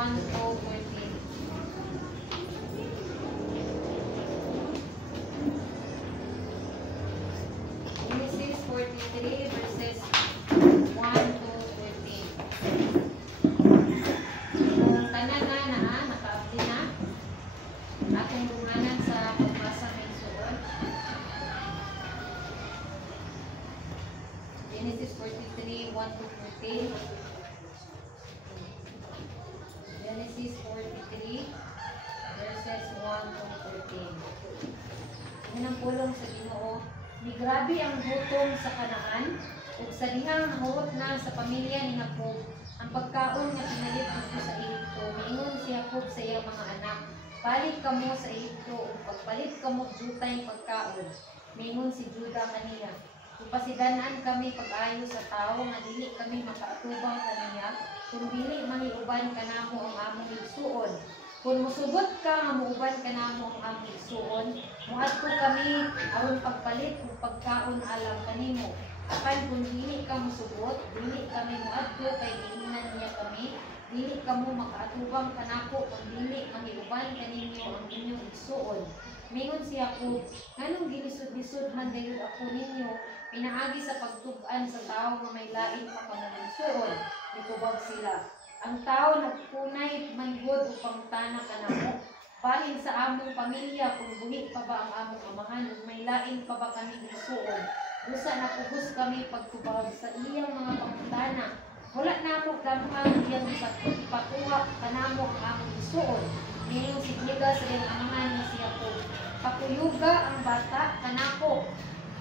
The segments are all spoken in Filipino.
1 to 14. Genesis 43 verses 1 to 14. Kung tanan na nakaabdi na, akong runganan sa pagbasa ng suon. Genesis 43, 1 to 14. Genesis 43, verses 1 to 14. Yan ang pulong sa Ginoo. Ni grabe ang gutom sa Kanaan, ug sa dihang nahuot na sa pamilya ni Jacob, ang pagkaon nga pinalit dito sa Ehipto. Miingon si Jacob sa iyang mga anak, balik kamo sa Ehipto, ug pagpalit kamo jutay pagkaon. Miingon si Judah kaniya, upasidanan kami pag-ayo sa tao nga dili kami makaatubang kaniya, kung dili mahiuban kanamo ang among igsuon. Kung musubot ka nga muuban kanamo ang among igsuon, muadto kami aron pagpalit ug pagkaon alam kanimo. Apan kung dili ka musubot, dili kami muadto kay giingnan niya kami, dili kamo makaatubang kanako kung dili mahiuban kaninyo ang inyong igsuon. Mingon si Jacob, nganong gilisod-lisod man gayud ako ninyo, pinaagi sa pagtub-an sa tao nga may lain pa kamulungsuon. Nitubag sila, ang tao nagpunay manggod upang tana kanamo. Bahin sa among pamilya kung buhi pa ba ang among amahan ug may lain pa ba kami igsuon. Busa napugos kami pagtubag sa iyang mga pangutana. Wala namo damhang iyang ipatuwa kanamo ang among igsuon. Ngayon si Judah sa iyang amahan nga si Jacob, pakuyuga ang bata kanako.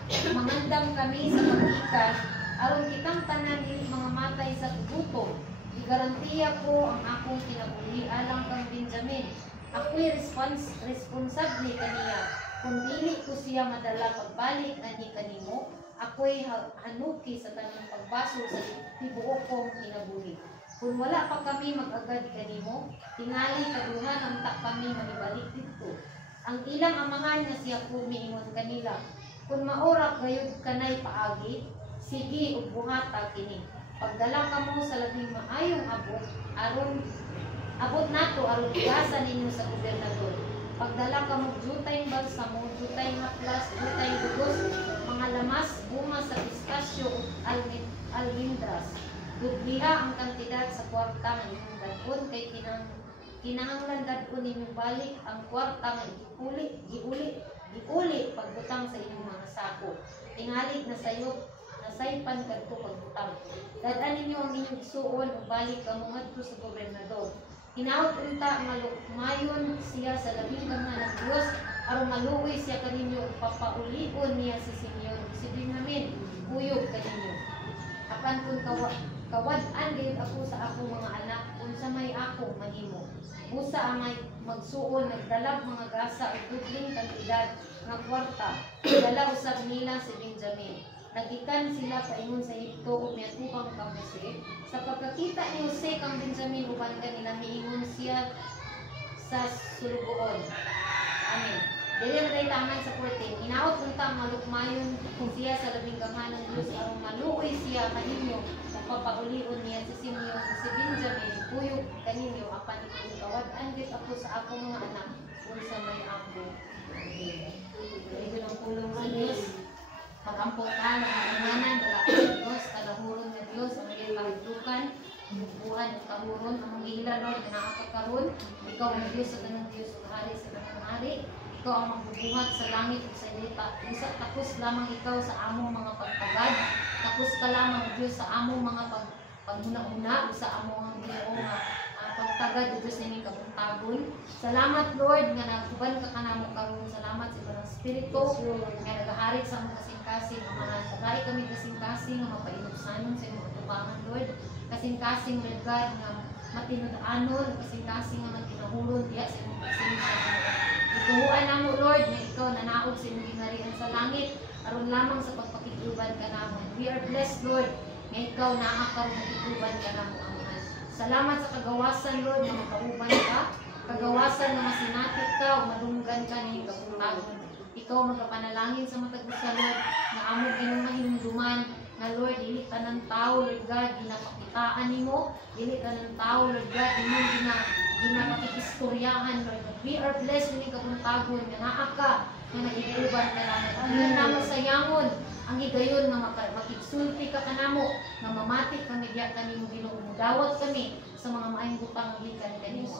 Mangandam kami sa pag-ikan, aron kitang tanan dili mga matay sa gutom. Igarantiya ko ang akong kinabuhi alang kang Benjamin. Ako'y responsable kaniya. Kung dili ko siya madala pagbalik ani kanimo, ako'y hanuki sa tanang pagbaso sa tibuok kong kinabuhi. Kung wala pa kami mag-agad kanimo, tingali kaduhan ang tak kami manibalik dito. Ang ilang amahan nga siya ko miingon kanila, kung maorak gayud kanay paagi, sige ug buhata kini. Pagdala kamo sa labing maayong abot nato aron igasan ninyo sa gobernador. Pagdala kamo jutay balsamo, jutay haplas, jutay dugos, mga lamas, bunga sa pistasyo ug almendras. Dubliha ang kantidad sa kwarta nga inyong dadon kay kinahanglan dadon ninyo balik ang kwarta nga giuli pagbutang sa inyong mga sako. Tingali na sayop nasaypan kadto pagbutang. Dadan ninyo ang inyong isuon ug balik kamo ngadto sa gobernador. Hinaot unta nga mayon siya sa labing gamhan ng Dios aron maluoy siya kaninyo ug papaulion niya si Simeon. Isipin namin, kuyog kaninyo. Apan kung kawad-an gayud ako sa akong mga anak, unsa may ako mahimo. Busa ang may magsuon nagdalag mga gasa ug dubling kantidad nga kwarta. Dala usab nila si Benjamin. Nagikan sila paingon sa Ehipto ug miatubang kang Jose. Sa pagkakita ni Jose kang Benjamin uban kanila miingon siya sa sulugoon. Amen. Dili ray taman sa 14. Inaot unta malukmayon kung siya sa labing gamhan ng Dios aron maluoy siya kaninyo ug papaulion niya si Simeon ug si Benjamin kuyog kaninyo apan kung kawad-an gid ako sa akong mga anak unsa may ako. Dili ang pulong sa Dios. Pag-amputan ang anganan dala sa Dios, kadahuron nga Dios ang iyang kahigdukan, bubuhan at kahuron ang ihila Lord na nakakaroon. Ikaw ang Dios sa tanang Dios ug hari sa tanang hari. Ikaw ang magbubuhat sa langit ug sa lupa. Busa tapos lamang ikaw sa among mga pagpagad. Tapos ka lamang Dios sa among mga paghuna-huna ug sa among Ginoo nga pagtagad ug Dios nini kabuntagon. Salamat Lord nga naguban ka kanamo karon. Salamat sa Ibang Espiritu nga nagahari sa among kasing-kasing amahan. Pagari kami kasing-kasing nga mapainugsanon sa imong atubangan Lord. Kasing-kasing Lord God nga matinud-anon, kasing-kasing nga magkinahuron diya sa imong kasing-kasing. Ituhuan namo Lord nga ikaw nanaog sa imong gingharian sa langit aron lamang sa pagpakiguban ka namo. We are blessed Lord nga ikaw naa ka magpakiguban ka namo amahan. Salamat sa kagawasan Lord nga makauban ka, kagawasan nga masinatik ka o malunggan ka ning kabuntagon. Ikaw magapanalangin sa matag usa Lord nga among inyong mahinumduman na Lord, dili tanang tao, Lord God, ginapakitaan nimo, dili tanang tao, Lord God, imo ginapakikistoryahan, Lord God. We are blessed with kabuntagon, nga naa ka, nga nag-iuban ka namin. Ang namo sayangon, ang higayon nga makigsulti ka kanamo, nga mamati kami diya kanimo Ginoo, mudawat kami sa mga maayong butang gikan kanimo.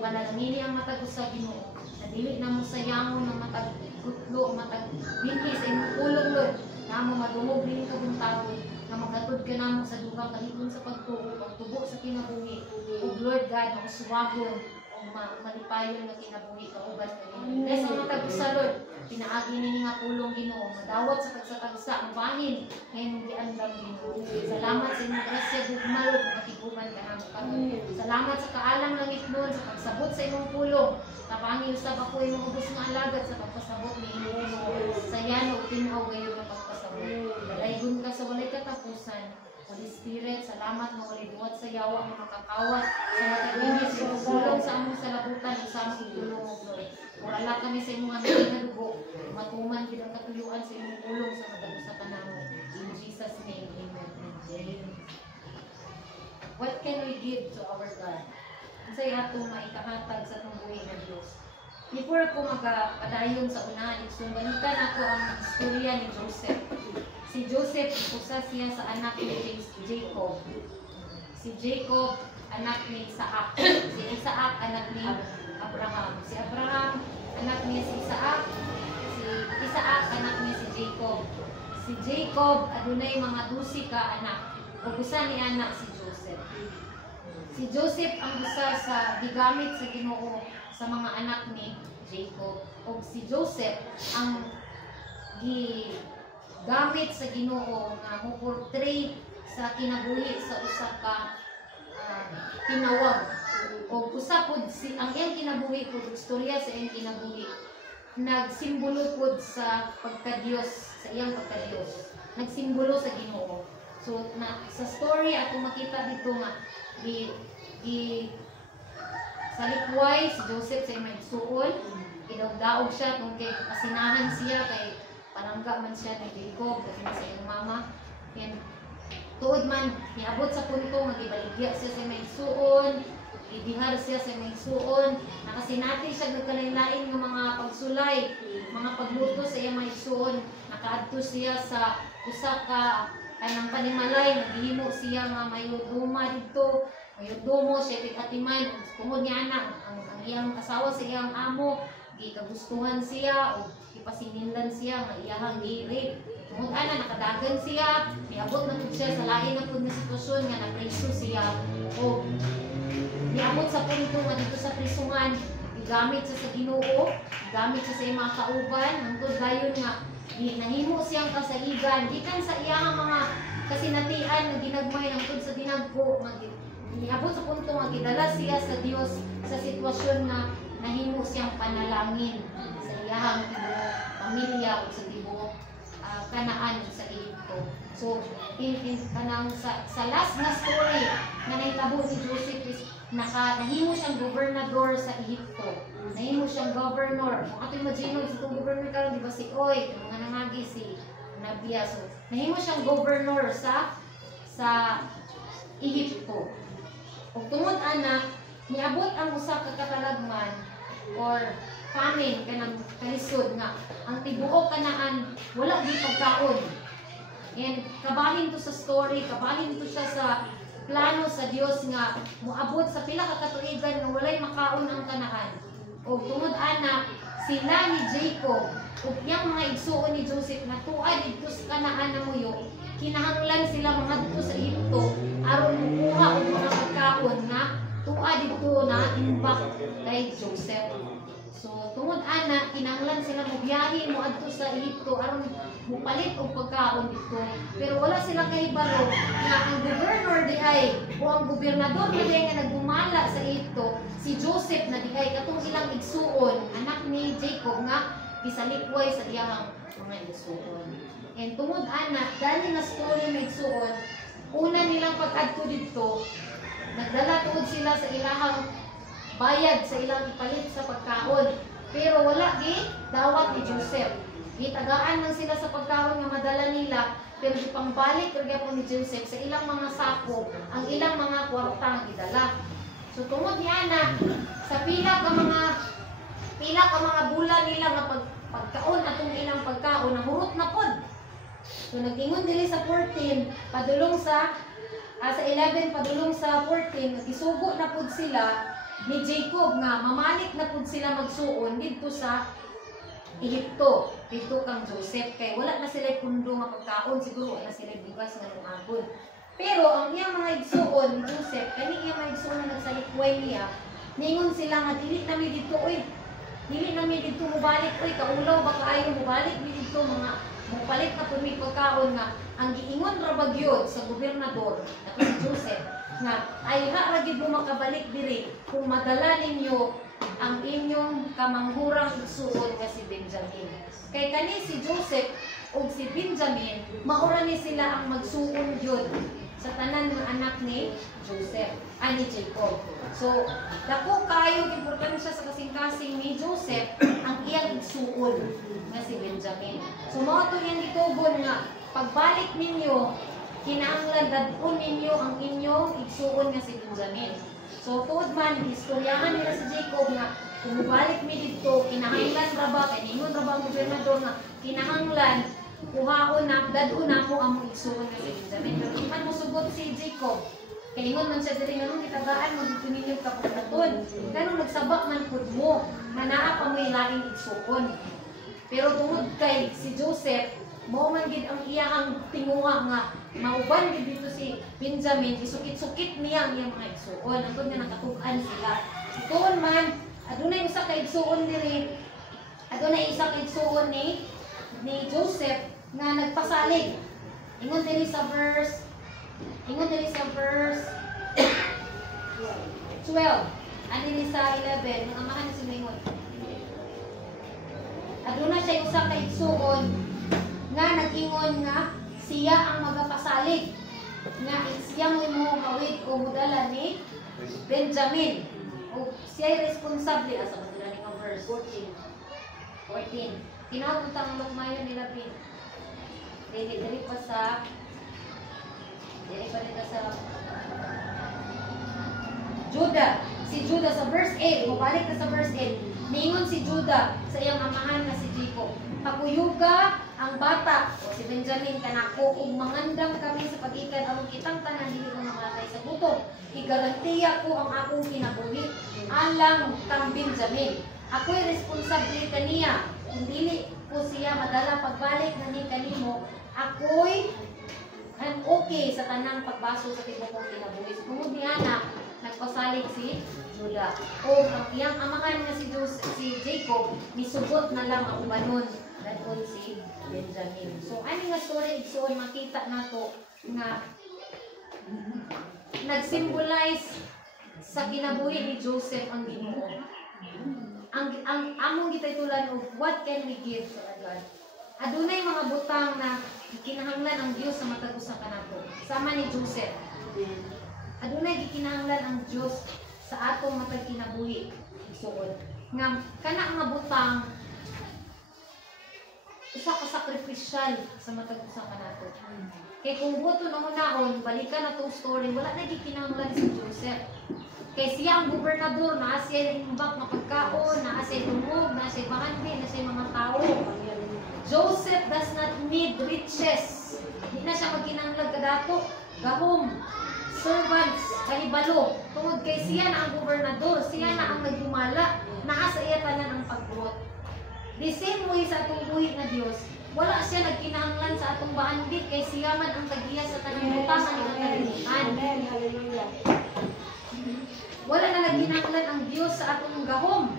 Panalangini ang matag sa Ginoo, na dili namo sayangon ng matag gutlo, matag binhi sa imong pulong, Lord. Namo madungog din kabuntagon, nga magatod ka namo sa dugang kalikon sa pagtubo sa kinabuhi. O Lord God, na uswagon o malipayon nga kinabuhi kauban kanimo. Bless ang matag sa Lord, pinaagi nini nga pulong Ginoo, madawat sa kagsatagsa ang bahin ngayon giandam Ginoo. Salamat sa imong grasya gugmal ug makiguban kanamo karon. Salamat sa kaalang langit nun sa pagsabot sa imong pulong. Tapangi usab ako imong ubos nga alagad sa pagpasabot ni Ginoo. Sayan ug tin-aw gayon nga pagpasabot. Dalaygon ka sa walay katapusan. Holy Spirit, salamat nga walay duwat sa yawa nga makakawat sa matagingis sa pulong sa among salabutan ug sa among pulong ug Lord. Wala kami sa imong nga dugo. Matuman gid ang katuyuan sa imong pulong sa madagusa kanamo. In Jesus name, amen. What can we give to our God? Unsay atong maikahatag sa atong buhi nga Dios? Before ako magpadayon sa unahan, balikan ako ang istorya ni Joseph. Si Joseph, usa siya sa anak ni Jacob. Si Jacob, anak ni Isaac. Si Isaac, anak ni Abraham. Si Abraham, anak niya si Isaac. Si Isaac, anak niya si Jacob. Si Jacob, adunay mga 12 ka anak. O usa ni anak si Joseph. Si Joseph ang usa sa gigamit sa Ginoo sa mga anak ni Jacob. O si Joseph ang gigamit sa Ginoo nga mo portray sa kinabuhi sa usa ka tinawag. O usa pud si ang iyang kinabuhi pud istorya sa iyang kinabuhi nagsimbolo pud sa pagka-Dios, sa iyang pagka-Dios. Nagsimbolo sa Ginoo. So sa story ato makita dito nga sa likway si Joseph sa may suol, idawdaog siya kung kay kasinahan siya kay panangga man siya ni Jacob kasi sa iyang mama. And tuod man niabot sa punto nga gibaligya siya sa may suon, idihar siya sa may suon, nakasinati siya nagkalain-lain ng mga pagsulay, mga pagluto sa iyang may suon, nakaadto siya sa usa ka kanang panimalay, naghihimo siya nga mayuduma dito, mayudumo siya tigatiman, tungod niya anak, ang iyang asawa sa iyang amo, gikagustuhan siya, o ipasininglan siya, nga iyahang i-rape. Tungod ana, nakadagan siya, niabot na po siya sa lain na po na sitwasyon, nga napreso siya, o niabot sa punto nga dito sa prisungan, igamit siya sa Ginoo, igamit siya sa iyang mga kauban, hangtod gayon nga, nahimo siyang kasaligan gikan sa iyang mga kasinatian nga ginagmay hangtod sa dinagko niabot sa punto nga gidala siya sa Dios sa sitwasyon nga nahimo siyang panalangin sa iyang tibuok pamilya o sa tibuok Kanaan sa Egypto. So kanang sa last na story nga nahitabo ni Joseph is nahimo siyang gobernador sa Egypto. Nahimo siyang governor. Kung ato imagine mo, itong governor karon di ba si Oy, mga nangagi si Nabia. So, nahimo siyang governor sa Egypto. Ug tungod anak, niabot ang usa ka katalagman or famine kanang kalisod nga ang tibuok Kanaan wala di pagkaon. And kabahin to sa story, kabahin to siya sa plano sa Dios nga moabot sa pila ka katuigan nga walay makaon ang Kanaan. O tungod ana sila ni Jacob ug yang mga igsuon ni Joseph na tuad dito sa Kanaan na muyo, kinahanglan sila mangadto sa Egypto aron mukuha og mga pagkaon nga tuad dito na imbak kay Joseph. So tungod ana kinahanglan sila mobiyahe moadto sa Egypto aron mupalit og pagkaon dito. Pero wala sila kahibalo nga ang governor diay o ang gobernador diay nga nagumala sa Egypto si Joseph na diay katong ilang igsuon anak ni Jacob nga bisalikway sa iyang mga igsuon. And tungod ana dali nga story nga igsuon una nilang pag-adto dito nagdala tuod sila sa ilahang bayad sa ilang ipalit sa pagkaon. Pero wala gi dawat ni Joseph. Gitagaan lang sila sa pagkaon nga madala nila, pero ipangbalik ra gyapon ni Joseph sa ilang mga sako ang ilang mga kwarta nga gidala. So tungod niana sa pila ka mga bulan nila nga pagkaon atong ilang pagkaon nahurot na pod. So nag-ingon dili sa 14 padulong sa 11 padulong sa 14 nagisugo na pod sila ni Jacob nga mamalik na pud sila magsuon didto sa Ehipto, didto kang Joseph kay wala na sila pundo nga pagkaon siguro wala sila bugas nga lumagon. Pero ang iyang mga igsuon ni Joseph kani iyang mga igsuon na nagsalikway niya ningon sila nga dili na mi didto dili na mi didto mobalik kaulaw ba kaayo mobalik mi didto mga mopalit na pud mi pagkaon nga ang giingon ra ba gyud sa gobernador ato si Joseph nga ay ra gid mo makabalik diri kung madala ninyo ang inyong kamanghurang igsuon nga si Benjamin. Kay kani si Joseph ug si Benjamin maura ni sila ang magsuon gyud sa tanan nga anak ni Joseph ani Jacob. So dako kayo importansya sa kasing-kasing ni Joseph ang iyang igsuon nga si Benjamin. So mao to yang gitugon nga pagbalik ninyo kinahanglan dadon ninyo ang inyong igsuon nga si Benjamin. So tuod man istoryahan nila si Jacob nga kung mubalik mi didto kinahanglan ra ba kay ningon ra ba ang gobernador nga kinahanglan kuhaon na dadon na mo ang igsuon nga si Benjamin. Pero di man mo sugot si Jacob kay ingon man siya diri nganong gitagaan mo dito ninyo kapugnaton. Kanang nagsabak man pud mo nga naa pa mo'y laing igsuon. Pero tungod kay si Joseph mao man gid ang iyang tinguha nga mauban gid dito si Benjamin isukit-sukit niya ang iyang mga igsuon antod nga nakatug-an sila. Tuon man adunay usa ka igsuon diri adunay isa ka igsuon ni Joseph nga nagpasalig. Ingon diri sa verse 12 ani ni sa 11 ang amahan ni Simeon. Aduna siya usa ka igsuon nga nag-ingon nga siya ang magapasalig nga siya mo hawid o mudala ni Benjamin o siya ay responsable asa mo ni nga verse 14 tinawag ang lukmayon nila pin dili pa nila sa Judah si Judah sa verse 8 mabalik na sa verse 8 ningon si Judah sa iyang amahan na si Jacob paguyuga ang bata o si Benjamin kanako ug mangandam kami sa pag-ikan among kitang tanan dili ko mamatay sa gutom igarantiya ko ang akong kinabuhi alang kang Benjamin ako'y responsable kaniya kung dili ko siya madala pagbalik na ni kanimo ako'y okay sa tanang pagbaso sa tibuok kong kinabuhi so kung diana nagpasalig si Judah o ang iyang amahan nga si Jacob misugot na lang ang umanon dadon si Benjamin. So ani nga story igsuon makita nato nga nag-symbolize sa kinabuhi ni Joseph ang Ginoo. Ang among gitaytulan og what can we give to God. Adunay mga butang na kinahanglan ang Dios sa matag usa kanato. Sama ni Joseph. Adunay gikinahanglan ang Dios sa atong matag kinabuhi. Igsuon nga kana nga butang usa ka sakripisyal sa matag usa kanato. Kay kung buto na hunahon balikan na tong story wala na gikinahanglan si Joseph. Kay siya ang gobernador na siya imbak na pagkaon, na siya dungog, na siya bahandi, na siya mga tao. Joseph does not need riches. Hindi na siya magkinahanglan kadato, gahom, servants, kahibalo. Tungod kay siya na ang gobernador, siya na ang nagdumala, naa sa iya tanan ang pagbuot. The same way sa atong buhi na Dios, wala siya nagkinahanglan sa atong bahandi kay siya man ang tagiya sa tanang butang ang kalimutan. Amen. Hallelujah. Wala na nagkinahanglan ang Dios sa atong gahom.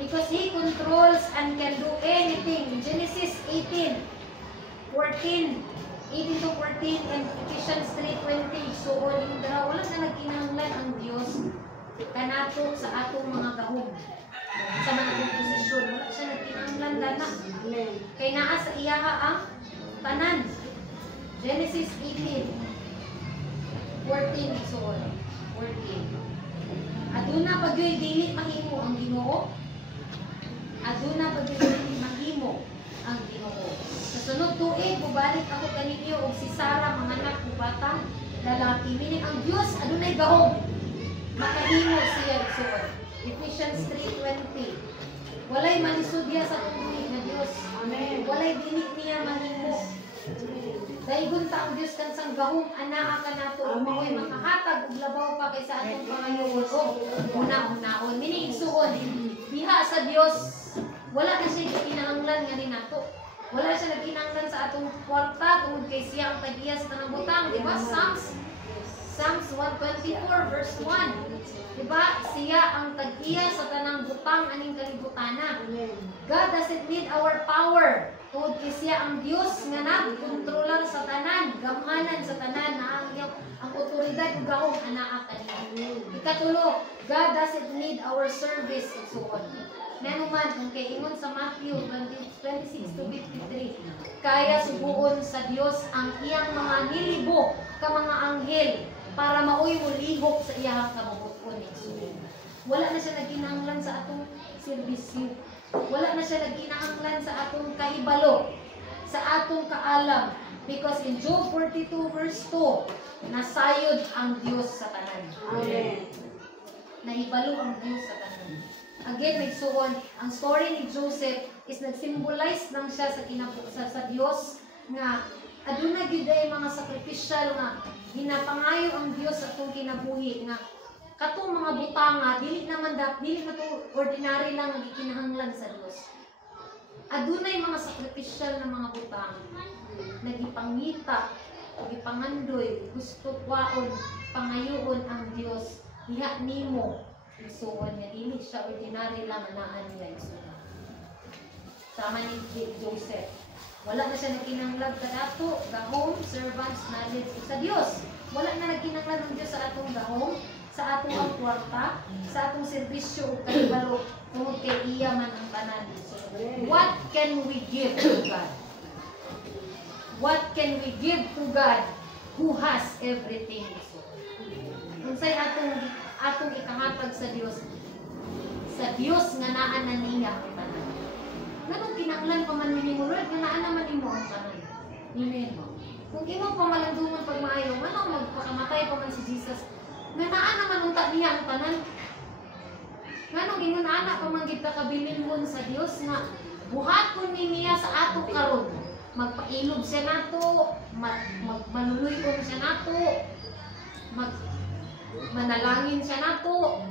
Because He controls and can do anything. Genesis 18 to 14 and Ephesians 3:20. So wala na nagkinahanglan ang Dios kanato sa atong mga gahom. Sa mga posisyon, wala siya nagkinahanglan dana. Kay naa sa iyaha ang tanan. Genesis 18:14 so 14. Aduna pagyoy dili mahimo ang Ginoo. Aduna pagyoy dili mahimo ang Ginoo. Sa sunod tuig mubalik ako kaninyo og si Sarah manganak og batang lalaki. Meaning ang Dios adunay gahom. Makahimo siya igsuon. Ephesians 3:20. Walay malisud diha sa tuig nga Dios. Amen. Walay dili niya mahimo. Daigon ta ang Dios kansang gahom anaa ka nato maoy makahatag og labaw pa kaysa atong pangayoon o una-unaon. Meaning igsuon diha sa Dios wala na siya kinahanglan nga ni nato. Wala siya nagkinahanglan sa atong kwarta tungod kay siya ang tagiya sa tanang butang, di ba? Psalms 124 verse 1. Di ba? Siya ang tagiya sa tanang butang aning kalibutana. God doesn't need our power. Tungod kay siya ang Dios nga nagkontrolar sa tanan, gamhanan sa tanan na ang otoridad ug gahom anaa kaniya. Ikatulo, God doesn't need our service and so on. Nanuman, kung kay ingon sa Matthew 26-53, kaya subuon sa Dios ang iyang mga nilibo ka mga anghel para maoy mo lihok sa iyang kabubuton. Wala na siya nagkinahanglan sa atong serbisyo. Wala na siya nagkinahanglan sa atong kahibalo, sa atong kaalam. Because in Job 42 verse 2, nasayod ang Dios sa tanan. Amen. Nahibalo ang Dios sa tanan. Again, nagsuon, ang story ni Joseph is nag-symbolize lang siya sa Dios nga aduna gyud ay mga sacrificial nga ginapangayo ang Dios sa atong kinabuhi nga katong mga butanga dili na to ordinary lang nga gikinahanglan sa Dios. Adunay mga sacrificial na mga butang nagipangita gipangandoy gusto kwaon pangayoon ang Dios diha nimo isuon nga dili siya ordinary lang anaan niya isuon. Tama ni Joseph. Wala na siya nagkinahanglan kadato, gahom, servants, knowledge sa Dios. Wala na nagkinahanglan ng Dios sa atong gahom, sa atong ang kwarta, sa atong serbisyo ug kahibalo tungod kay iya man ang tanan. What can we give to God? What can we give to God who has everything? Unsay atong ikahatag sa Dios nga naa na niya ang tanan. Nganong kinahanglan pa man nimo Lord nga naa naman nimo ang tanan. Amen mo. Kung imo pa malandungon pag maayo, nganong magpakamatay pa man si Jesus nga naa naman unta niya ang tanan. Nganong ingon ana pa man gid ka kabilingon sa Dios nga buhaton niya sa ato karon. Magpailog siya nato, manuluyon siya nato, manalangin siya nato.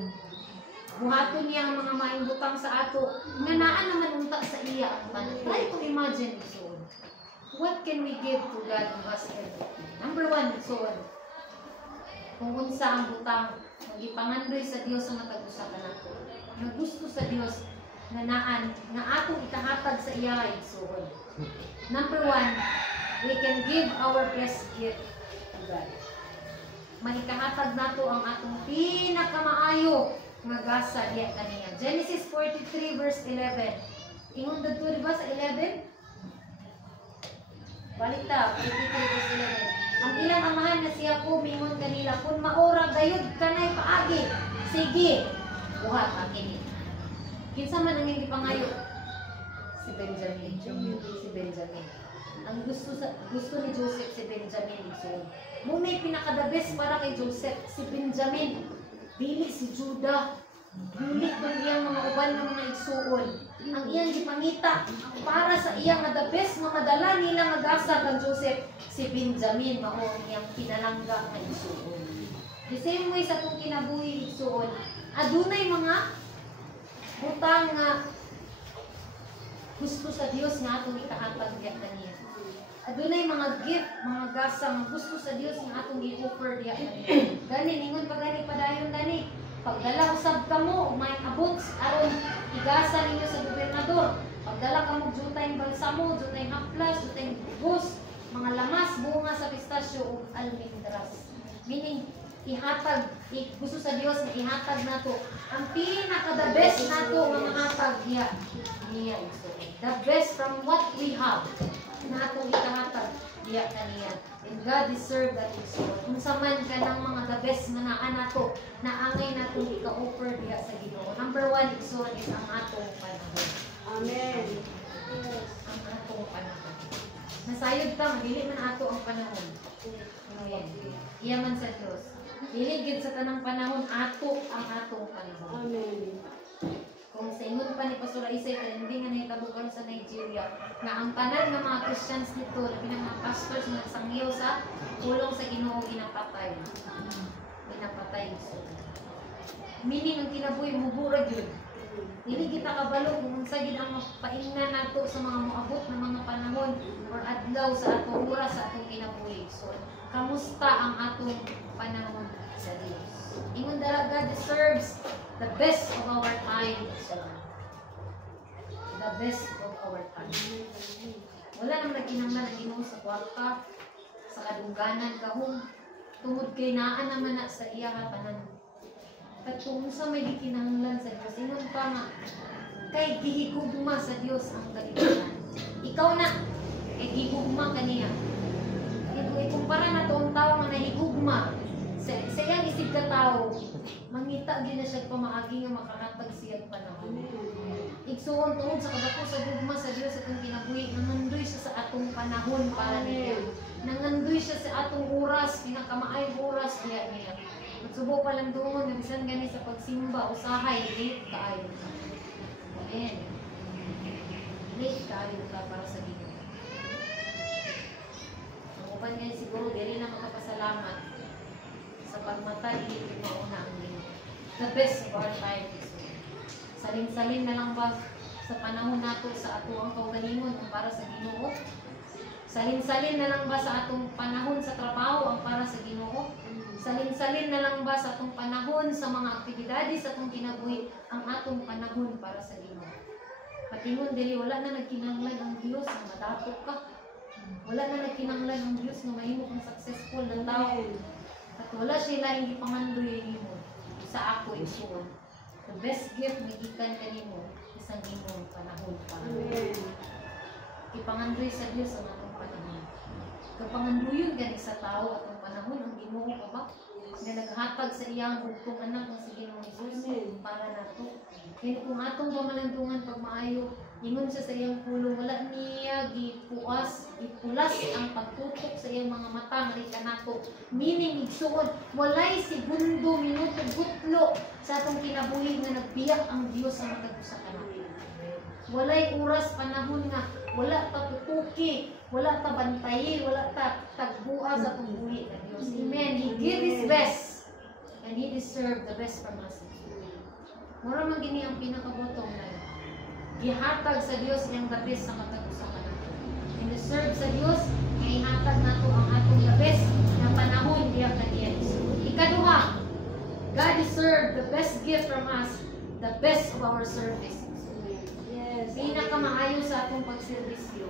Buhaton niya ang mga maing butang sa ato. Nga naa naman unta sa iya ang tanan. Try to imagine so. What can we give to God who has everything? Number one, so kung unsa ang butang, magipangandoy sa Dios sa matag usa ka nato. Nga gusto sa Dios nga naan nga atong ikahatag sa iya igsoon. Number one, we can give our best gift to God. Manikahatag nato ang atong pinakamaayo nga gasa diya kaniya. Genesis 43 verse 11. Ingon dadto diba sa 11? Balik ta, 43 verse 11. Ang ilang amahan na siya po mingon kanila kun maora gayud kanay paagi. Sige, buhat akin. Kinsa man ang hindi pangayo? Si Benjamin. Si Benjamin. Ang gusto ni Joseph si Benjamin. So, muna'y pinaka-the best para kay Joseph si Benjamin. Dili si Judah. Dili kung iyang mga uban ng mga igsuon. Ang iyang gipangita para sa iyang nga the best nga madala nila nga gasa kang Joseph si Benjamin mao ang iyang pinalangga nga igsuon. The same way sa itong kinabuhi igsuon, adunay mga butang nga gusto sa Dios nga atong ikahatag diha kaniya. Adunay mga gift, mga gasa nga gusto sa Dios nga atong i-offer diha kaniya. Gani ningon pa gani padayon gani. Pagdala usab kamo may abot aron igasa ninyo sa gobernador. Pagdala kamo jutay balsamo, jutay haplas, jutay bugos, mga lamas, bunga sa pistasyo ug almendras. Meaning ihatag gusto sa Dios nga ihatag nato ang pinaka the best nato nga mahatag diha niya. The best from what we have na atong ikahatag diya kaniya. And God deserve that exalt. Kung saman ka ng mga the best nga naa nato, naangay natong ika-offer diya sa Ginoo. Number one, exalt is ang atong panahon. Amen. ang atong panahon. Nasayod ta, dili man ato ang panahon. Amen. Iya man sa Dios. Dili gid sa tanang panahon ato ang atong panahon. Amen. Kung sa ingon pa ni Pastor Isay, hindi nga nahitabo karon sa Nigeria, nga ang tanan ng mga Christians dito, labi ng mga pastors nga nagsangyaw sa pulong sa Ginoo ginapatay. Ginapatay. So, meaning ang kinabuhi mubura gyud. Dili kita kabalo kung unsa gid ang paingnan nato sa mga moabot na mga panahon or adlaw sa atong oras sa atong kinabuhi. So, kamusta ang atong panahon sa Dios? Ingon dara, God deserves the best of our time. The best of our time. Wala nang nagkinanglan ang Ginoo sa kwarta, sa kadungganan kahong tungod kay naa naman na sa iya nga tanan. At kung sa may gikinanglan sa Dios, ingon pa nga kay gihigugma sa Dios ang kalibutan. Ikaw na kay gihigugma kaniya. Ikumpara na to ang tao nga nahigugma sa iyang isig ka tao, mangita gina siya pamaagi nga makahatag siya panahon. Igsuon tungod sa kadako sa gugma sa Dios sa atong kinabuhi, nangandoy siya sa atong panahon para niya. Nangandoy siya sa atong oras, pinakamaayong oras niya niya. Magsubo pa lang dungon, nabisan gani sa pagsimba, usahay, late kaayo. Amen. Late kaayo ka para sa Ginoo. Ang uban ngayon siguro, dili na makapasalamat sa pagmata, hindi mauna ang Ginoo. The best of our time is salin-salin na lang ba sa panahon nato sa ato ang kaugalingon ang para sa Ginoo? Salin-salin na lang ba sa atong panahon sa trabaho ang para sa Ginoo? Salin-salin na lang ba sa atong panahon sa mga aktibidades sa atong kinabuhi ang atong panahon para sa Ginoo? Patingon dili wala na nagkinahanglan ang Dios nga madatok ka. Wala na nagkinahanglan ang Dios nga mahimo kang successful na tao. At wala sila hindi pangandoy nimo sa ako igsuon. The best gift may gikan kanimo isang imong panahon para. Ipangandoy sa Dios ang atong panahon. Kapangandoyon gani sa tao atong panahon ang Ginoo pa ba? Nga naghatag sa iyang bugtong anak nga si Ginoong Hesus para nato. Kaya kung atong pamalandungan pag maayo, ingon siya sa iyang pulong, wala niya gipuas, gipulas ang pagtutok sa iyang mga mata nga nato. Meaning igsuon, walay segundo, minuto, gutlo sa atong kinabuhi nga nagbiyak ang Dios sa matag usa ka nato. Walay oras panahon nga wala ta tutuki, wala ta bantayi, wala ta tagbuha sa atong buhi nga Dios. Amen. He give His best and He deserve the best from us. Mura man gini ang pinakabotong na gihatag sa Dios yang the best sa matag usa ka nato. And deserve sa Dios nga ihatag nato ang atong the best na panahon diha kaniya. Ikaduha, God deserve the best gift from us, the best of our service. Pinakamaayo sa atong pagserbisyo.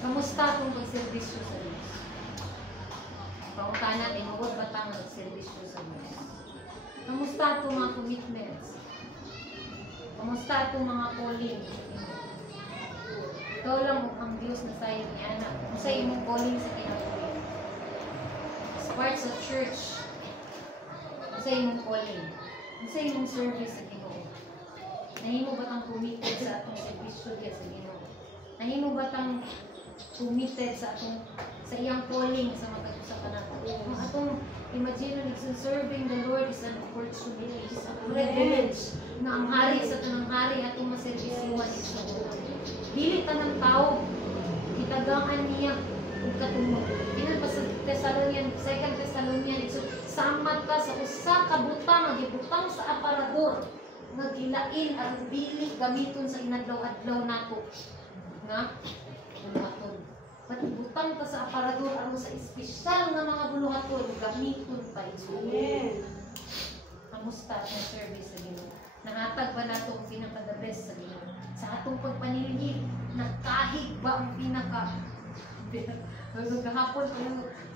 Kamusta atong pagserbisyo sa Diyos? Pautana, tinuod ba tang pagserbisyo sa Diyos? Kamusta atong mga commitments? Kamusta atong mga calling? Ikaw lang ang Diyos na sayo ni anak. Kung sa imong calling sa kinabuhi. As part sa church, kung sa imong calling, kung sa imong service sa Ginoo. Nahimo ba tang committed sa atong servisyo diya sa Ginoo? Nahimo ba tang committed sa atong sa iyang calling sa matag-usa ka nato? Ang atong imagine na serving the Lord is an opportunity, is a privilege na ang hari sa tanang hari atong maserbisyuhan sa una. Dili tanang tao gitagaan niya ug katungod. Inan pa sa Thessalonian, 2 Thessalonian, samat ka sa usa ka butang nga gibutang sa aparador nga gilain aron dili gamiton sa inadlaw-adlaw nato nga buluhaton. Patibutang ta sa aparador aron sa espesyal nga mga buluhaton gamiton pa isuon. Kamusta ang service sa Ginoo? Nahatag ba nato ang pinaka-the best sa Ginoo? Sa atong pagpaniligid, nakahig ba ang pinaka gahapon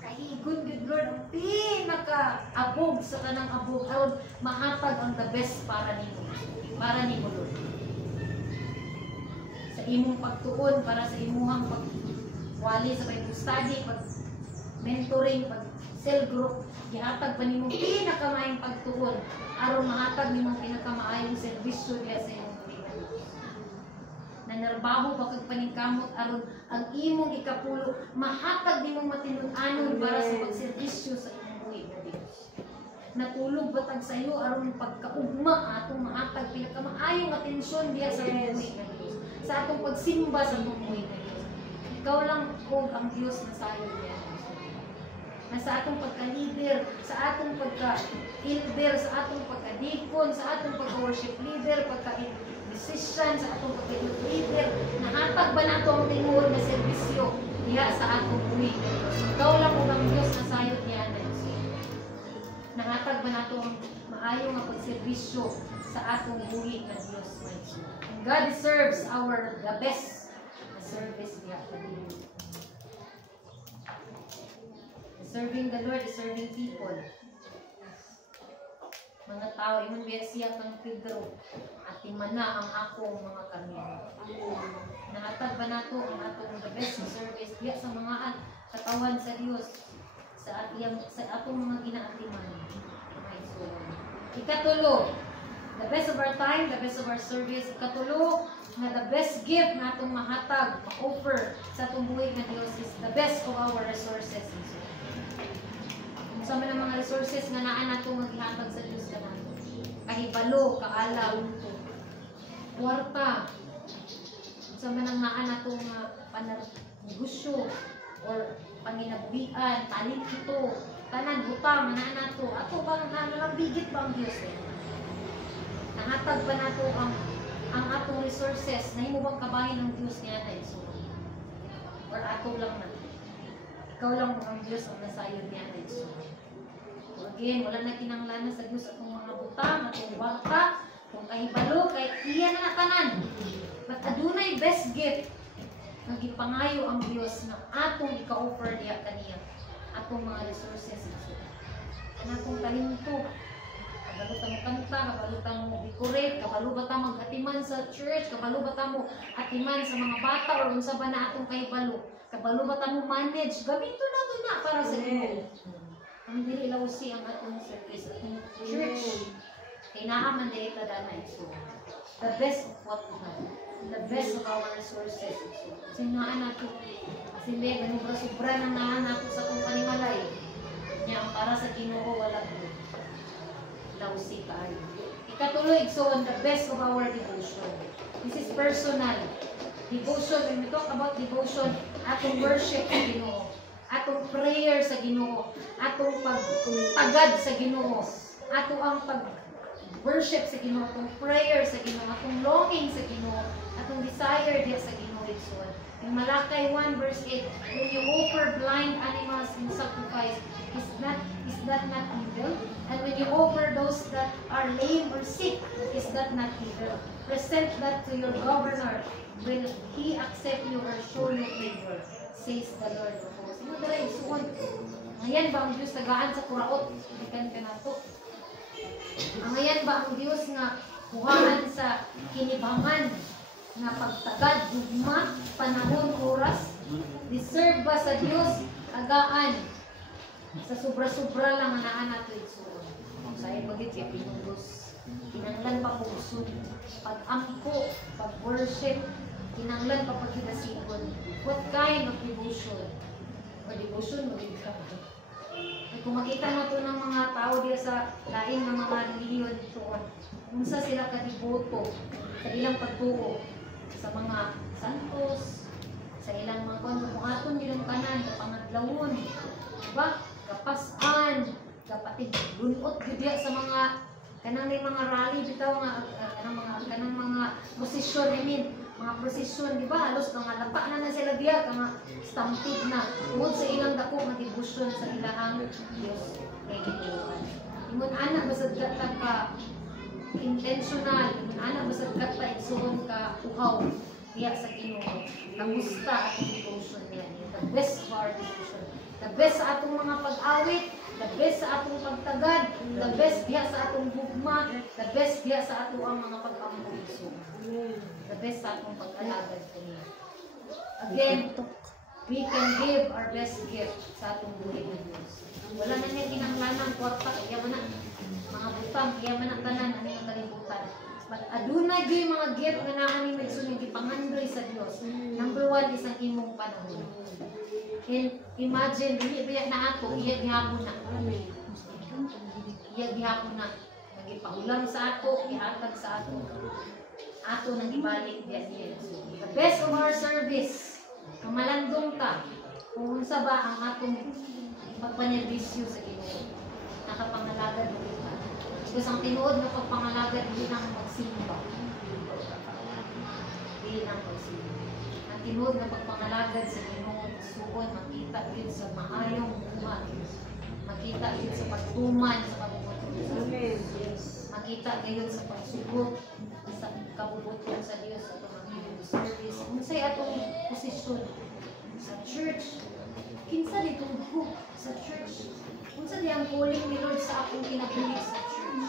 kahigon gud Lord ang pinaka-abog sa kanang abog aron mahatag ang the best para nimo Lord. Sa imong pagtuon para sa imuhang pagwali sa Bible study, pag mentoring, pag cell group, gihatag pa nimo pinakamaayong pagtuon aron mahatag nimo pinakamaayong serbisyo diya sa imong tingala. nanarbaho ba kag paningkamot aron ang imong ikapulo mahatag nimong matinud-anon para sa pagserbisyo sa imong buhi nga Dios. Natulog batag sayo aron pagkaugma atong mahatag pinakamaayong atensyon diya sa imong buhi nga Dios. Sa atong pagsimba sa imong buhi nga Dios. Ikaw lang og ang Dios na sayo niya. Na sa atong pagka-leader, sa atong pagka-elder, sa atong pagka-deacon, sa atong pagka-worship leader, pagka-musician, sa atong pagka-youth leader, nahatag ba nato ang tingod na serbisyo diya sa atong buhi nga Dios. Ikaw lang og ang Dios na sayo niya na Dios. Nahatag ba nato ang maayo nga pagserbisyo sa atong buhi nga Dios. God deserves the best service niya sa Dios. Serving the Lord is serving people. Mga tao, iman biya siya kang Pedro at imana ang akong mga kamino. Nahatag ba nato ang atong the best service diya sa mga katawan sa Dios sa atong mga ginaatiman. Ikatulo, the best of our time, the best of our service. Ikatulo, na the best gift na atong mahatag, ma-offer sa atong buhay na Dios is the best of our resources. Sa mga resources nga naa nato maghihatag sa Dios kanato. Kahibalo, kaalaw, kwarta. Sa mga naa nato nga panegosyo or panginabuhian, talento, tanan butang naa nato. Ato bang nalambigit ba ang Dios? Nahatag ba nato ang atong resources? Nahimo bang kabahin ng Dios niya na iso? Or ato lang na? Ikaw lang ang Diyos ang nasayon niya na iso. Again, wala na kinanglanan sa Diyos atong mga butang, atong bata, kung kahibalo, kay iya na natanan. But adunay best gift nga gipangayo ang Diyos na atong ika-offer diya kaniya. Atong mga resources. Atong talento. Kabalo ta mo kanta, kabalo ta mo decorate, kabalo ba ta mag-atiman sa church, kabalo ba ta mo atiman sa mga bata o unsa ba na atong kahibalo. Kabalo ba ta mo manage, gamito na to na para sa Ginoo. Ang dili lawsi ang atong service, atong church. Kay naa man dili ta danay. So, the best of what we have, the best of our resources. So, sinaan nato, kasi may ganun sobra nang naan nato sa atong panimalay. Nya ang para sa Ginoo wala ko. Lawsi kaayo. Ikatuloy, so on the best of our devotion. This is personal. Devotion, when we talk about devotion, atong worship sa Ginoo, atong prayer sa Ginoo, atong pagtagad sa Ginoo, ato ang pag-worship sa Ginoo, atong prayer sa Ginoo, atong longing sa Ginoo, atong desire diya sa Ginoo. In Malakay 1 verse 8, when you offer blind animals in sacrifice, is that not evil? And when you offer those that are lame or sick, is that not evil? Present that to your governor. Will he accept you or show you favor? Says the Lord of hosts. Sino dala isuon? Ngayon ba ang Diyos tagaan sa kuraot? Ikan ka na to. Ngayon ba ang Diyos nga kuhaan sa kinibangan na pagtagad, dugma, panahon, oras? Deserve ba sa Diyos tagaan? Sa sobra-sobra lang anaan nato isuon. Sa'yo bagit siya pinundos. Kinanglan pa pusod. Pag-amko, pag-worship, kinanglan pa pagkinasikon. What kind of devotion? Or devotion, magiging kung makita mo ito ng mga tao diya sa lain ng mga reliyon, kung sa sila kadiboto sa ilang pagtuo sa mga santos, sa ilang mga konbuhaton bilang kanan, kapangadlawon, diba? Kapasan, kapatid, lunot diya sa mga kanang mga rally bitaw nga kanang mga posisyon, mga prosesyon, di ba? Halos mga lapa na sila diya, mga stampede na. Tungod sa ilang dako nga debosyon sa ilahang Diyos kay Ginoo. Ingon ana basad ka intentional, ingon ana basad ka igsuon ka uhaw diya sa Ginoo. Kamusta ang devotion niya? The best of our devotion. The best sa atong mga pag-awit, the best sa atong pagtagad, the best diya sa atong gugma, the best diya sa atong mga pag-amuliso. The best sa atong pag-alagad kaniya. Again, we can give our best gift sa atong buhay ng Diyos. Wala na niya kinanglanang kwarta, kaya man na mga butang, kaya man na tanan, ano yung kalibutan. But aduna gyud mga gift nga naa ni magsunod gipangandoy sa Dios. Number 1 is ang imong panahon. And imagine dili ba na ato iya gihapon na. Iya gihapon na. Nagipangulam sa ato, gihatag sa ato. Ato nang ibalik diya. The best of our service. Kamalandong ta. Kung unsa ba ang atong pagpanerbisyo sa Ginoo. Nakapangalagad mo kita. Because ang tinuod na pagpangalagad hindi nang magsimba. Hindi nang magsimba. Ang tinuod na pagpangalagad sa Ginoo, sukon, makita yun sa maayong buhay. Makita yun sa pagtuman, sa kabubuton sa Diyos. Makita yun sa pagsugot, sa kabubuton sa Diyos, sa tumangin service. Kung sa'y atong posisyon sa church, kinsa dito sa church. Kung sa di ang calling ni Lord sa akong kinabuhi sa church.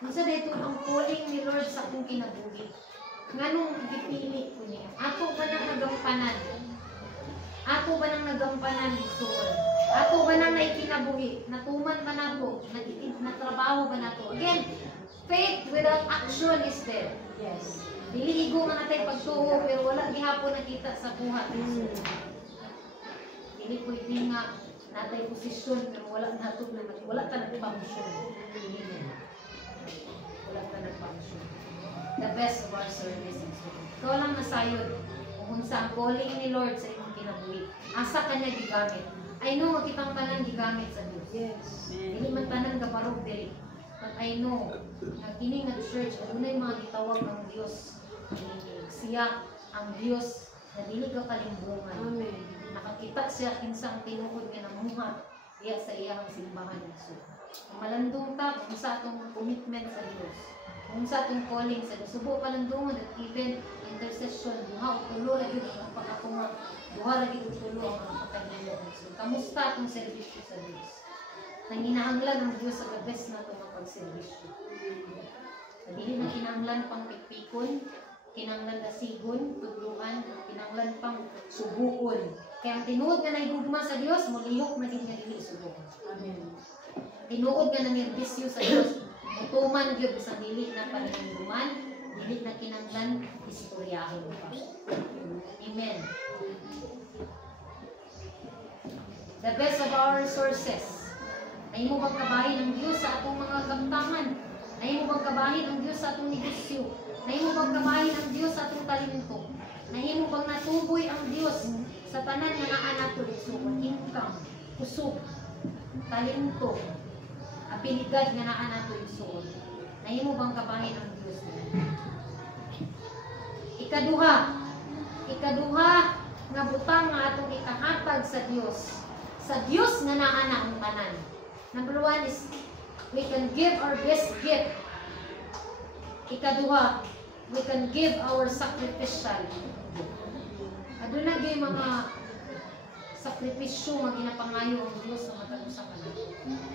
Kung sa dito ang calling ni Lord sa akong kinabuhi. Nganong gipili ko niya? Ako ba nang nagampanan? Ako ba nang nagampanan Lord? Ako ba nang naikinabuhi? Natuman ba na to? Natrabaho ba na to? Again, faith without action is dead. Yes. Dili igo man natay pagtuo pero wala gihapon nakita sa buhat. Dili pwede nga natay posisyon pero wala natod na wala ta nagpamisyon. Wala ta nagpamisyon. The best of our service is ikaw lang nasayod kung sa calling ni Lord sa imong kinabuhi. Asa kanya gigamit. I know kitang tanan gigamit sa Dios. Yes. Dili man tanan kaparog dili. But I know na kini nga church adunay mga gitawag ng Dios. Siya ang Dios na dili ka kalimbungan. Amen. Nakakita siya kinsang tinuod nga namuhat iya sa iyang simbahan. So, malandong ta kung sa atong commitment sa Dios. Kung sa atong calling sa Dios. Subo palandungon at even intercession, duha o tulo lagi ang pagkakunga, duha lagi o tulo ang pagkakunga. So, kamusta atong servisyo sa Dios? Nanginahanglan ang Dios sa best na itong pagservisyo. Dili na kinahanglan pang pikpikon, kinahanglan dasigon, tudluan, kinahanglan pang subukon. Kaya ang tinuod nga naigugma sa Dios, mulihok na din nga dili subukon. Amen. Tinuod nga namirbisyo sa Dios, mutuman gyud sa dili na panahingduman, dili na kinahanglan istoryahin pa. Amen. The best of our resources. Ay mo bang kabahin ang Diyos sa atong mga kamtangan? Ay mo bang kabahin ang Diyos sa atong negosyo? Ay mo bang kabahin ang Diyos sa atong talento? Ay mo bang natuboy ang Diyos sa tanan nga naa nato so income, kusog, talento, abilidad nga naa nato igsuon? Ay mo bang kabahin ang Diyos? Ikaduha nga butang nga atong ikahatag sa Diyos. Sa Diyos nga naa na ang tanan. Number 1 is we can give our best gift. Ikaduha, we can give our sacrificial. Aduna gyud mga sakripisyo nga ginapangayo ang Dios sa matag usa ka.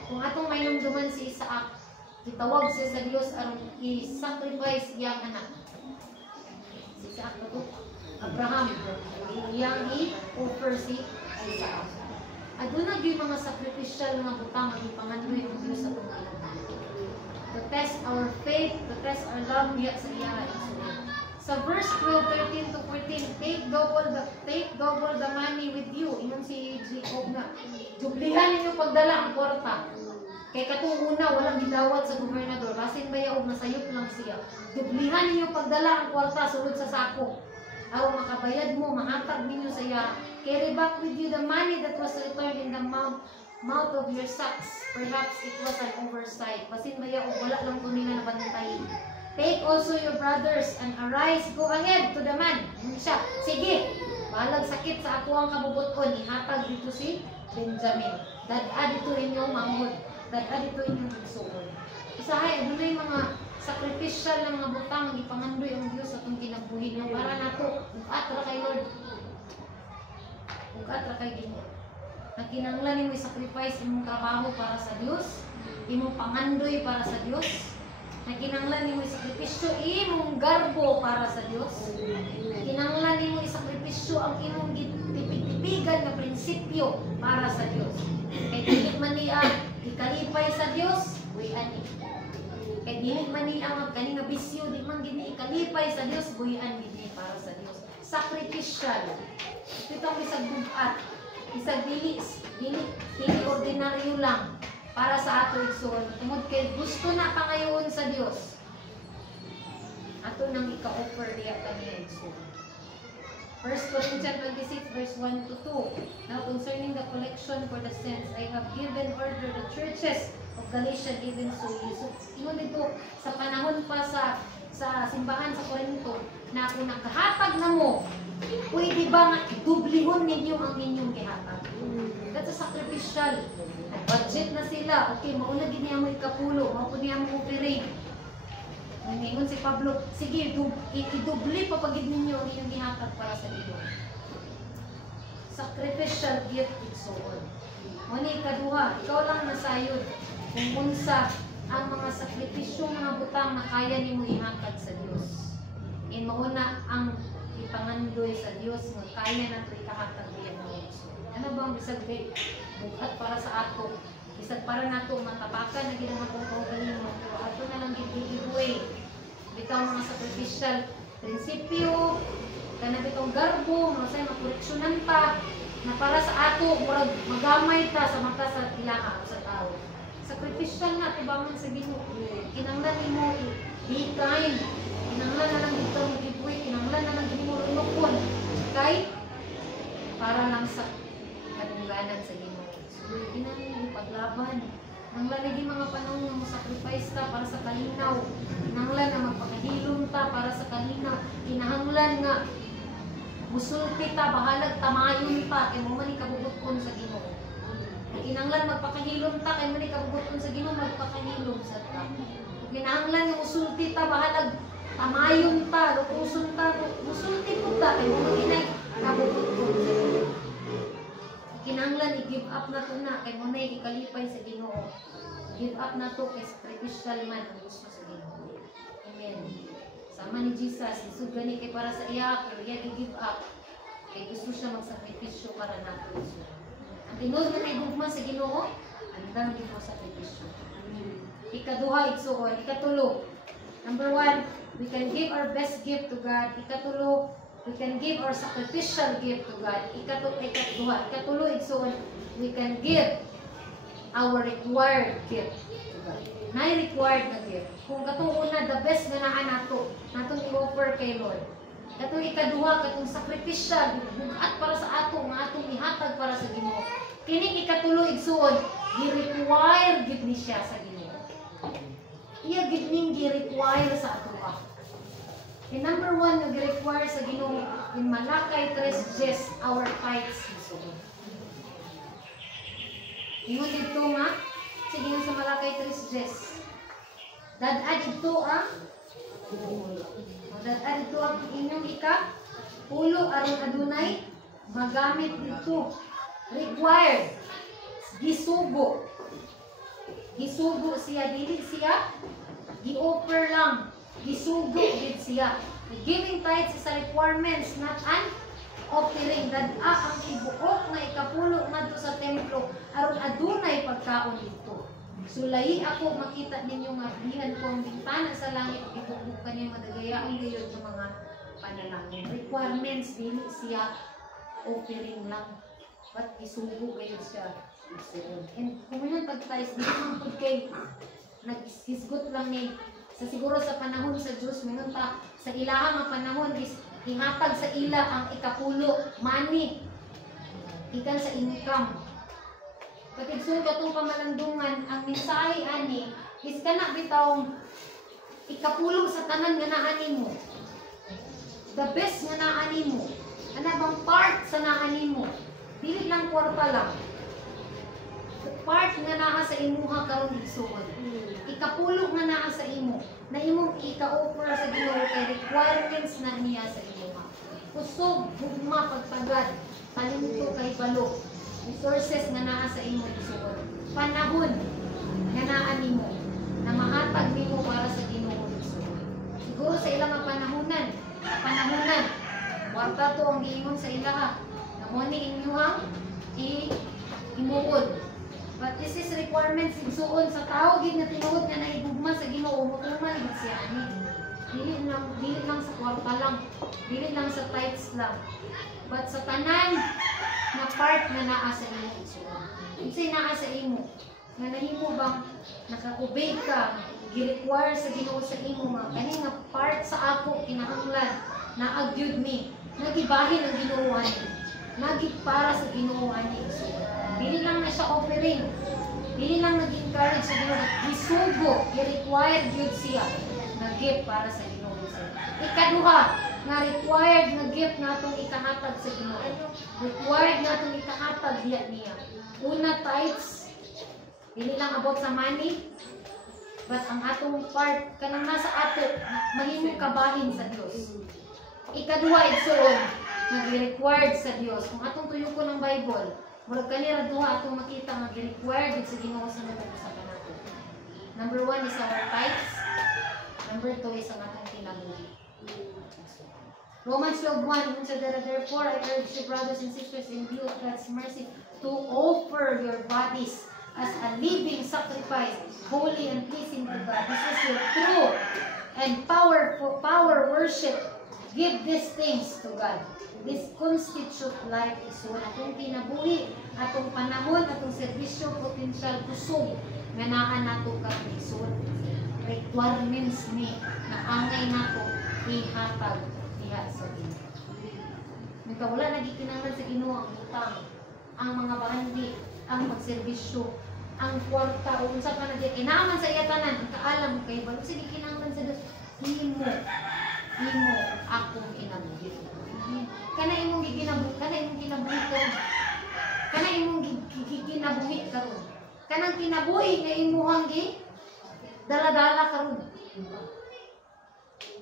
Kung atong mainumduman si Isaac, gitawag siya sa Dios aron i-sacrifice iyang anak. Si Isaac to Abraham, iyang i-offer si Isaac. Aduna gyud mga sacrificial nga butang nga ipangandoy ang Dios sa atong kinabuhi. To test our faith, to test our love niya sa iya. Sa verse 12, 13 to 14, take double the money with you. Ingon si Jacob na, dublihan ninyo pagdala ang kwarta. Kay katong una, walang gidawat sa gobernador. Basin ba yaog, nasayop lang siya. Dublihan ninyo pagdala ang kwarta sulod sa sako. Aw makabayad mo, mahatag ninyo sa iya. Carry back with you the money that was returned in the mouth of your sacks. Perhaps it was an oversight. Basin ba yaog, wala lang ito nila nabantay. Take also your brothers and arise, go ahead to the man. Siya, sige, balag sakit sa ako ang kabubuton, ihatag dito si Benjamin. Dad-a dito inyong manghod, dad-a dito inyong igsuon. Isahay, ano na yung mga sacrificial na mga butang, ipangandoy ang Diyos at itong kinabuhi niyo para nato, ukat ra kay Lord. Ukat ra kay Ginoo. Nagkinanglan mo i-sacrifice imong trabaho para sa Diyos, imong pangandoy para sa Diyos. Nakinanglan mo isakripisyo imong garbo para sa Dios. Kinanglan mo isakripisyo ang imong tipig-tipigan na prinsipyo para sa Dios. Kay dili man niya ikalipay sa Dios, buhian ni. Kay dili man ni ang kani nga bisyo, di man gini ikalipay sa Dios, buhian gini para sa Dios. Sacrificial. Itong isang buhat, isang dili ordinaryo lang para sa ato igsoon. Tungod kay gusto na pangayoon sa Dios. Ato nang ika-offer diya kaniya igsoon. 1 Corinthians 26 verse 1 to 2. Now concerning the collection for the saints, I have given order the churches of Galatia even so. So, ingon dito sa panahon pa sa simbahan sa Corinto na kung nakahatag na mo, pwede ba nga idublihon ninyo ang inyong gihatag? That's a sacrificial. Budget na sila. Okay, mauna giniya mo ikapulo, mauna niya mo operate. Ngayon si Pablo, sige, idubli papagid ninyo ang inyong gihatag para sa Diyo. Sacrificial gift igsoon. Muna ikaduha, ikaw lang nasayod kung unsa ang mga sakripisyo, mga butang na kaya nimo ihatag sa Dios. And mauna ang ipangandoy sa Dios nga kaya nato ikahatag diyan ng igsoon. Ano ba ang bisag buhat para sa ato? Bisag para nato matapakan na ginang atong kaugalingon. Ato na lang giveaway. Bitaw mga sacrificial prinsipyo, kana bitong garbo, mga say makoreksyonan pa na para sa ato murag magamay ta sa mata sa ilaha o sa tao. Sacrificial na tibangan sa Ginoo. Kinanglan nimo be kind. Kinanglan na lang dito mo giveaway, kinanglan na lang mo runokon. Kay para lang sa kadungganan sa Ginoo. So, kinanglan paglaban. Nanglan lagi mga panahon nga mo sacrifice ta para sa kalinaw. Nanglan na magpakahilom ta para sa kalinaw. Kinahanglan nga musulti ta, bahalag tamayon ta kay mo man ikabubuton sa Ginoo. Kinahanglan magpakahilom ta kay mo man ikabubuton sa Ginoo, magpakahilom sa ta. Kinahanglan nga musulti ta, bahalag tamayon ta, lutuson ta, musulti po ta kay mo man ikabubuton sa Ginoo. Kinahanglan i-give up na to na kay mo na ikalipay sa Ginoo. Give up na to kay sacrificial man ang gusto sa Ginoo. Amen. Sama ni Jesus, isud gani kay para sa iya, kay iya i-give up. Kay gusto siya magsakripisyo para nato. Ang tinud nga naigugma sa Ginoo, andam gyud mo sakripisyo. Ikaduha igsuon, ikatulo. Number 1, we can give our best gift to God. Ikatulo, we can give our sacrificial gift to God. Ikatulo, igsoon, we can give our required gift to God. Na-required na gift. Kung katong una, the best nga naa nato, natong i-offer kay Lord. Katong ikaduha, katong sacrificial, bugat para sa ato, nga atong ihatag para sa Ginoo. Kini ikatulo, igsoon, gi-require gid ni siya sa Ginoo. Iya gid ning gi-require sa ato pa. And number 1, nag-require sa Ginoo in Malakay 3:10, our tithes. Ingon dito nga, sige nga sa Malakay 3:10. Dadad ito ang inyong pulo aron adunay magamit dito. Required. Gisugo. Gisugo siya, dili siya gi-offer lang. Gisugo gid siya. The giving tithes is a requirements, not an offering. Dad ang ibuok nga ikapulo ngadto sa templo aron adunay pagkaon dito. Sulay ako makita ninyo nga bihan ko ang bintana sa langit, ibukbuk kaniya madagayaon gayud ng mga panalangin. Requirements dili siya offering lang. But gisugo gayud siya. And kung yan pag-tithes, di naman po kay naghisgot lang ni siguro sa panahon sa Diyos, mayroon ta sa ilaha nga panahon is ihatag sa ila ang ikapulo, money, ikan sa income. Katigsun katong pamalandungan, ang mensahe ani is kana bitawng ikapulo sa tanan nga naani mo. The best nga naani mo. Ana bang part sa naani mo? Dili lang kwarta lang. Part nga naa sa imuha karon igsuon. Ikapulo nga naa sa imo. Na imong ika-offer sa Ginoo kay requirements na niya sa imuha. Kusog, gugma, pagpagad, talento kay balo. Resources nga naa sa imo igsuon. Panahon nga naa nimo na mahatag nimo para sa Ginoo igsuon. Siguro sa ilang mga panahonan, kwarta to ang giingon sa ilaha. Namo ni inyuhang imuod. But This is requirements igsuon sa tao gid nga tinuod nga naigugma sa Ginoo mo tuman gid siya ani. Dili lang sa kwarta lang, dili lang sa tithes lang. But sa tanan na part nga naa sa imo igsuon. Unsay naa sa imo? Nga nahimo bang naka-obey ka, gi-require sa Ginoo sa imo nga kani nga part sa ako kinahanglan na agyud mi. Nagibahin ang Ginoo ani. Nagit para sa Ginoo ani igsuon. Dili lang na siya offering. Dili lang nag-encourage sa Ginoo, gisugo, i-required gyud siya na gift para sa Ginoo. Ikaduha, nga required na gift natong ikahatag sa Ginoo. Required natong ikahatag niya. Una, tithes. Dili lang about sa money, but ang atong part kanang nasa ato mahimong kabahin sa Dios. Ikaduha, igsuon, nag-required sa Dios. Kung atong tuyokon ng Bible, murag kanira duha atong makita nga required sa Ginoo sa natong sa kanato. Number 1 is our tithes. Number 2 is ang atong kinabuhi. Romans 12:1 said that therefore I urge you, brothers and sisters, in view of God's mercy, to offer your bodies as a living sacrifice, holy and pleasing to God. This is your true and power worship. Give these things to God. This constitute life igsuon atong kinabuhi, atong panahon, atong serbisyo, potential kusog nga naa nato ka igsuon. Requirements ni na angay nato ihatag diha sa Ginoo. Nika wala nagikinahanglan sa Ginoo ang utang, ang mga bandi, ang pagserbisyo, ang kwarta o unsa pa na di kinahanglan sa iya tanan, ang kaalam kay balog sige kinahanglan sa Dios. Imo akong kinabuhi. Kana imong giginabuhi, kana imong kinabuhi, kana imong giginabuhi karon. Kanang kinabuhi nga imuhang gi dala-dala karon.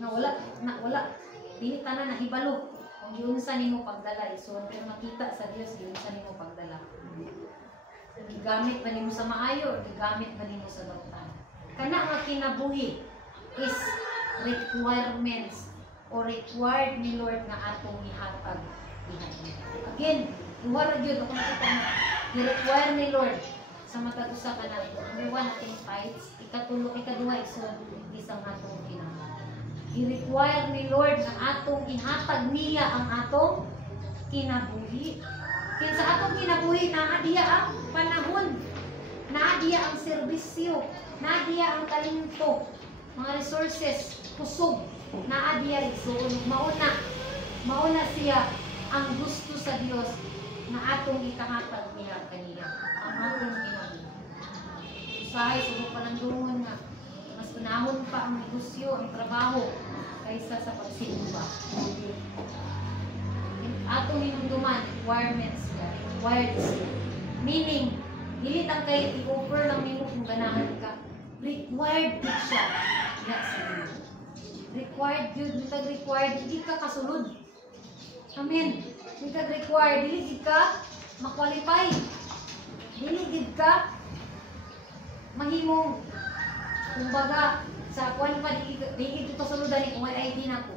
Na wala dili tanan nahibalo kung giunsa nimo pagdala ison pero makita sa Dios giunsa nimo pagdala. Gigamit ba nimo sa maayo o gigamit ba nimo sa dautan? Kana nga kinabuhi is requirements o required ni Lord nga atong ihatag diha. Again, duha ra gyud kung kita i-require ni Lord sa matag usa ka nato. Number 1 ating tithes, ikatulo, ikaduha igsoon isang atong kinahanglan. I-require ni Lord nga atong ihatag niya ang atong kinabuhi. Kaya sa atong kinabuhi naa diya ang panahon, naa diya ang serbisyo, naa diya ang talento, mga resources, kusog, naa diya igsoon. Mauna siya ang gusto sa Dios na atong ikahatag niya kaniya ang atong kinabuhi. Usahay subok pa ng dungon nga mas unahon pa ang negosyo, ang trabaho kaysa sa pagsimba. Atong hinumduman requirements required siya. Meaning dili lang kay i-offer lang nimo kung ganahan ka. Required din siya. Yes, required yun, bitag required, hindi ka kasulod. Amen. Bitag required, dili ka makwalify. Dili ka mahimong, kumbaga, sa kwan pa, dili ka kasuludan ni kung may ID na ko.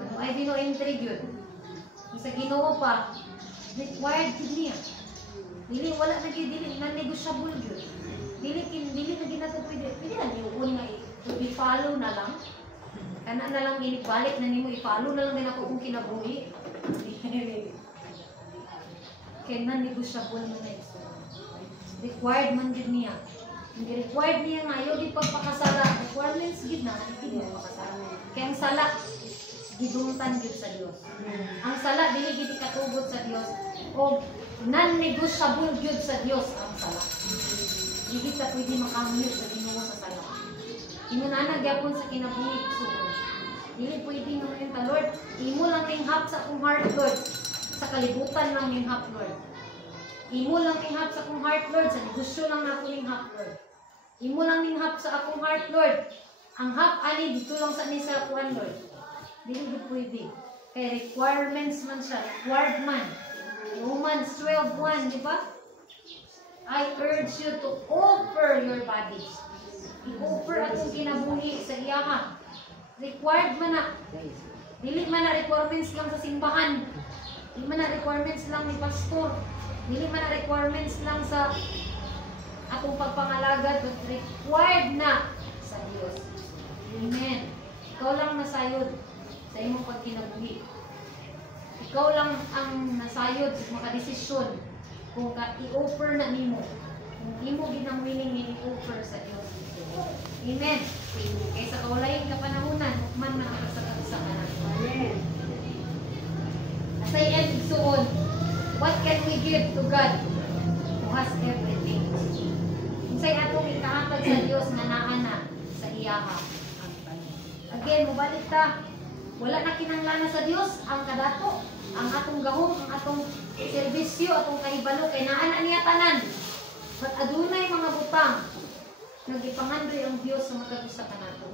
Ano ID no entry yun. Sa Ginoo pa, required yun niya. Dili, wala na yun, dili, non-negotiable yun. Dili na ginato pwede na niyon nga i-follow na lang. Kana na lang inibalik na nimo i-follow na lang din ako kung kinabuhi. Kaya non-negotiable mo na ito. Required man din niya. Hindi required niya nga ayaw di pagpakasala. Requirements gid na, hindi mo pakasala. Kaya ang sala, gidungtan gid sa Dios. Ang sala dili gid ikatugod sa Dios o non-negotiable gid sa Dios ang sala. Hindi ka pwede makamit sa Ginoo sa sala. Inunana gyapon sa kinabuhi sugo. Dili pwede ngayon ta Lord, imo lang ning hap sa akong heart Lord. Sa kalibutan lang ning hap Lord. Imo lang ning hap sa akong heart Lord, sa negosyo lang nako ning hap Lord. Imo lang ning hap sa akong heart Lord. Ang hap ani dito lang sa ni sa kuan Lord. Dili gid pwede. Kay requirements man siya, required man. Romans 12:1, di ba? I urge you to offer your bodies. I-offer atong kinabuhi sa iyaha. Required man na. Dili man na requirements lang sa simbahan. Dili man na requirements lang ni pastor. Dili man na requirements lang sa atong pagpangalagad, but required na sa Dios. Amen. Ikaw lang nasayod sa imong pagkinabuhi. Ikaw lang ang nasayod sa makadesisyon kung i-offer na nimo. Kung imo ginang willing ni i-offer sa Dios. Amen. Kaya sa kaulayin kapanahunan, hukman na ang kasagasa ka na. Amen. Asay end igsuon, what can we give to God who has everything? Unsay atong ikahatag sa Dios nga naa na sa iyaha. Again, mubalik ta. Wala na kinahanglan sa Dios ang kadato, ang atong gahom, ang atong serbisyo, atong kahibalo kay naa na niya tanan. But adunay mga butang nagipangandoy ang Dios sa matag usa kanato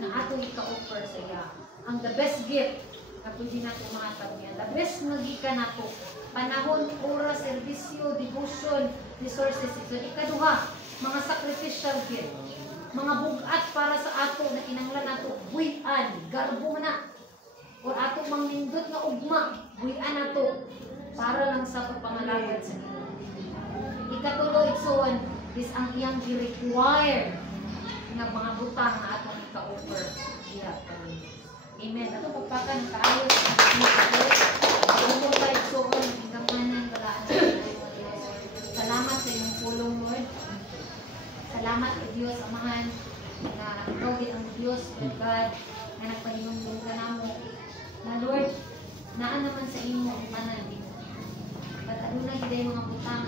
na atong ika-offer sa iya. Ang the best gift na pwede natin mahatag niya. The best nga gikan nato panahon, oras, serbisyo, devotion, resources. So, ikaduha, mga sacrificial gift. Mga bugat para sa ato na kinahanglan nato buhian, garbo na. O ato mang nindot nga ugma, buhian nato para lang sa pagpangalagad sa Ginoo. Ikatulo, igsuon, is ang iyang gi-require ng mga butang na atong ika-offer. Yeah. Amen. Ato pagpakan ng kaayos sa Diyos. Ako tayo igsuon, hingamanan, balaan sa Diyos. Salamat sa iyong pulong, Lord. Salamat kay Diyos, Amahan, na ikaw ang Diyos, Lord God, na nagpahinumdum ka namo. Na Lord, naan naman sa imo ang panan. At adunay gid mga butang